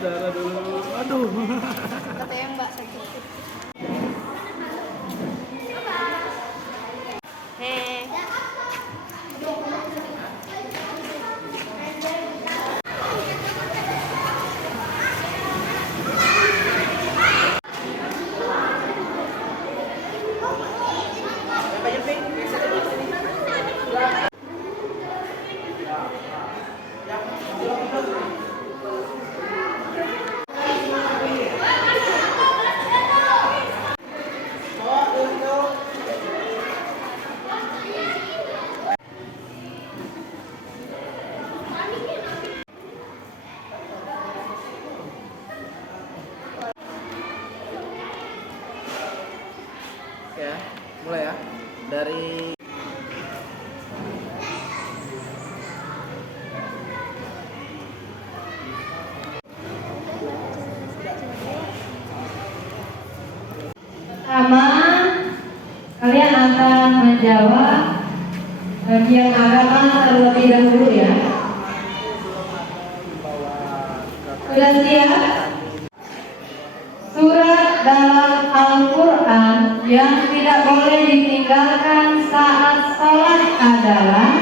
darah dulu. Aduh. Katanya Mbak sakit. Hei. Ya, mulai ya. Dari pertama, kalian akan menjawab bagian agama terlebih dahulu ya. Sudah siap? Surat dalam Al-Quran yang tidak boleh ditinggalkan saat sholat adalah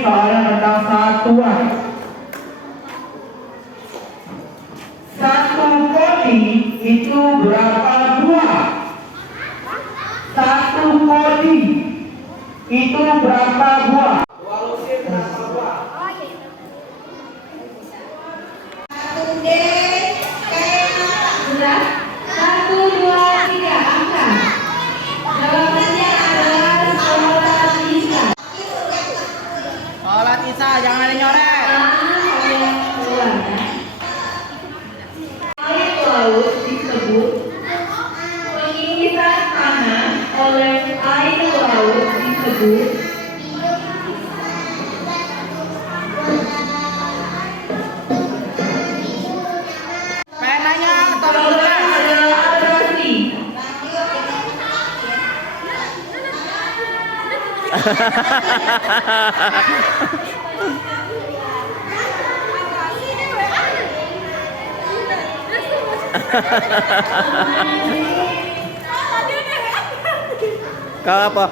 soalnya tentang satuan. Satu kodi itu berapa buah? Satu kodi itu berapa buah? sudah 1, 2, 3 angka. Jawabannya adalah sholat isya. sholat isya, jangan ada nyoret. Kalian keluar ya. Air laut disebut pengikisan tanah oleh air laut disebut Penanya tolong jawabannya adalah abrasi. Kau apa?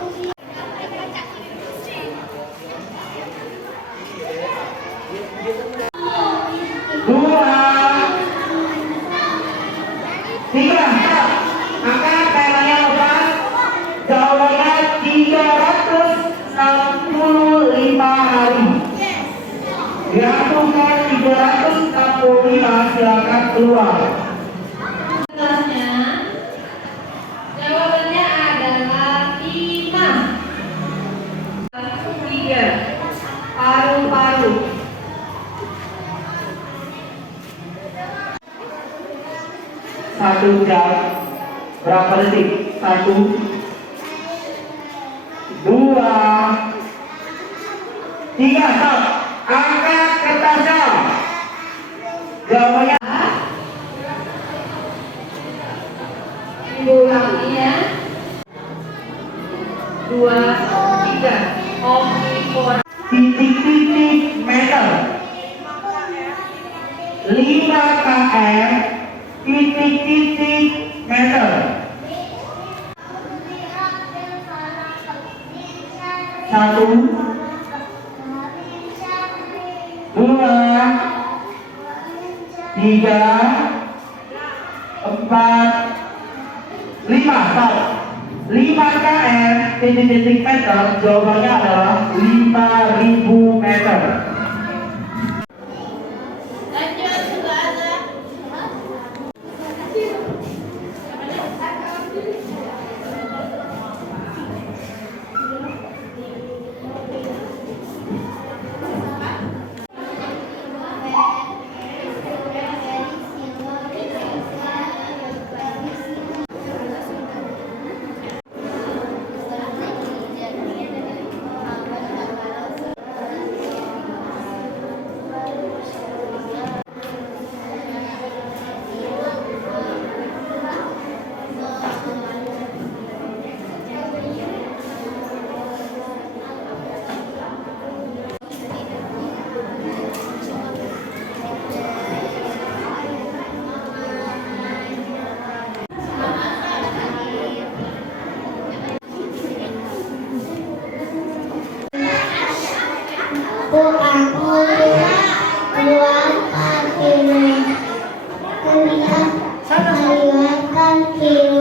Dua, tiga. Angkat temanya lepas. Jawabannya 365 hari. Dilakukan 365, silakan keluar. Setelahnya, jawabannya adalah 5. 3. Paru-paru. Satu jam berapa detik? 1, 2, 3, stop. Angkat kertasnya. Jawabannya Ibu ulanginya. 2, 3. Omnivora. titik-titik meter. 5 km titik-titik meter. 1, 2, 3, 4, 5. Stop. 5 km titik-titik meter. Jawabannya adalah 5.000 meter. Thank you.